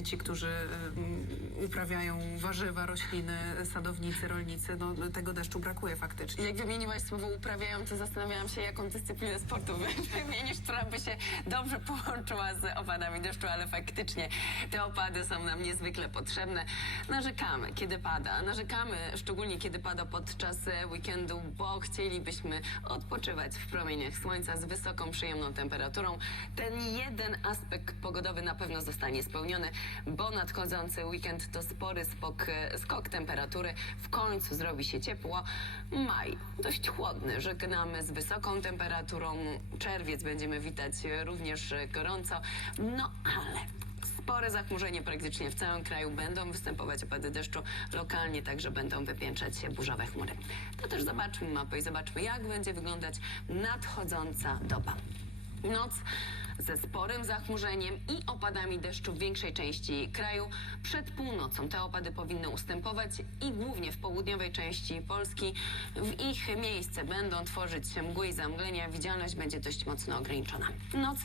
Ci, którzy y, uprawiają warzywa, rośliny, sadownicy, rolnicy, no tego deszczu brakuje faktycznie. Jak wymieniłaś słowo uprawiają, to zastanawiałam się, jaką dyscyplinę sportu wy- wymienisz, która by się dobrze połączyła z opadami deszczu, ale faktycznie te opady są nam niezwykle potrzebne. Narzekamy, kiedy pada. Narzekamy, szczególnie kiedy pada podczas e, weekendu, bo chcielibyśmy odpoczywać w promieniach słońca z wysoką, przyjemną temperaturą. Ten jeden aspekt pogodowy na pewno zostanie spełniony, bo nadchodzący weekend to spory spok, e, skok temperatury. W końcu zrobi się ciepło. Maj dość chłodny. Żegnamy z wysoką temperaturą. Czerwiec będziemy witać e, również e, gorąco. No ale Spore zachmurzenie praktycznie w całym kraju będą występować opady deszczu. Lokalnie także będą wypiększać się burzowe chmury. To też zobaczmy mapę i zobaczmy, jak będzie wyglądać nadchodząca doba. Noc ze sporym zachmurzeniem i opadami deszczu w większej części kraju. Przed północą te opady powinny ustępować i głównie w południowej części Polski w ich miejsce będą tworzyć się mgły i zamglenia. Widzialność będzie dość mocno ograniczona. Noc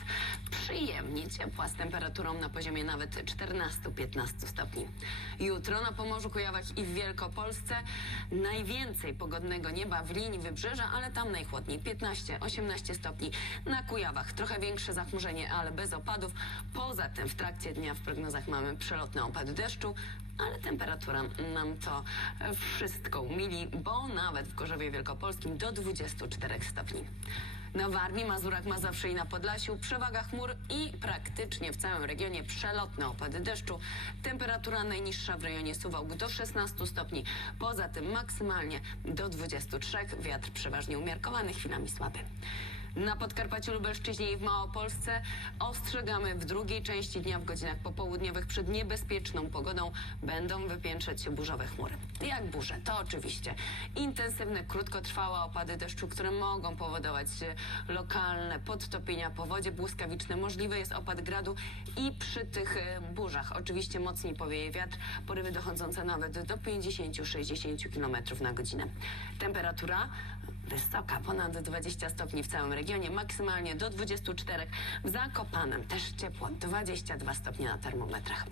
przyjemnie ciepła z temperaturą na poziomie nawet 14-15 stopni. Jutro na Pomorzu, Kujawach i w Wielkopolsce najwięcej pogodnego nieba w linii wybrzeża, ale tam najchłodniej 15-18 stopni. Na Kujawach trochę większe zachmurzenie, ale bez opadów. Poza tym w trakcie dnia w prognozach mamy przelotne opady deszczu, ale temperatura nam to wszystko umili, bo nawet w Gorzowie Wielkopolskim do 24 stopni. Na Warmii, Mazurach, Mazowszu i na Podlasiu przewaga chmur i praktycznie w całym regionie przelotne opady deszczu. Temperatura najniższa w rejonie Suwałk do 16 stopni. Poza tym maksymalnie do 23. Wiatr przeważnie umiarkowany, chwilami słaby. Na Podkarpaciu, Lubelszczyźnie i w Małopolsce ostrzegamy w drugiej części dnia w godzinach popołudniowych przed niebezpieczną pogodą będą wypiętrzać się burzowe chmury. Jak burze? To oczywiście intensywne, krótkotrwałe opady deszczu, które mogą powodować e, lokalne podtopienia, powodzie błyskawiczne. Możliwy jest opad gradu i przy tych e, burzach oczywiście mocniej powieje wiatr, porywy dochodzące nawet do 50-60 km na godzinę. Temperatura wysoka, ponad 20 stopni w całym regionie, maksymalnie do 24. W Zakopanem też ciepło, 22 stopnie na termometrach.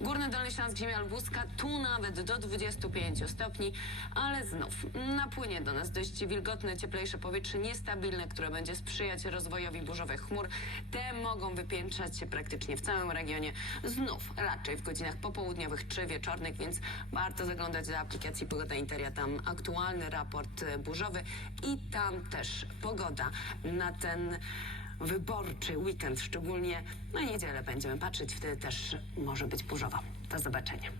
Górny Dolny Śląsk, ziemia lubuska, tu nawet do 25 stopni, ale znów napłynie do nas dość wilgotne, cieplejsze powietrze, niestabilne, które będzie sprzyjać rozwojowi burzowych chmur. Te mogą wypiętrzać się praktycznie w całym regionie, znów raczej w godzinach popołudniowych czy wieczornych, więc warto zaglądać do aplikacji Pogoda Interia, tam aktualny raport burzowy i tam też pogoda na ten wyborczy weekend, szczególnie na niedzielę będziemy patrzeć, wtedy też może być burzowo. Do zobaczenia.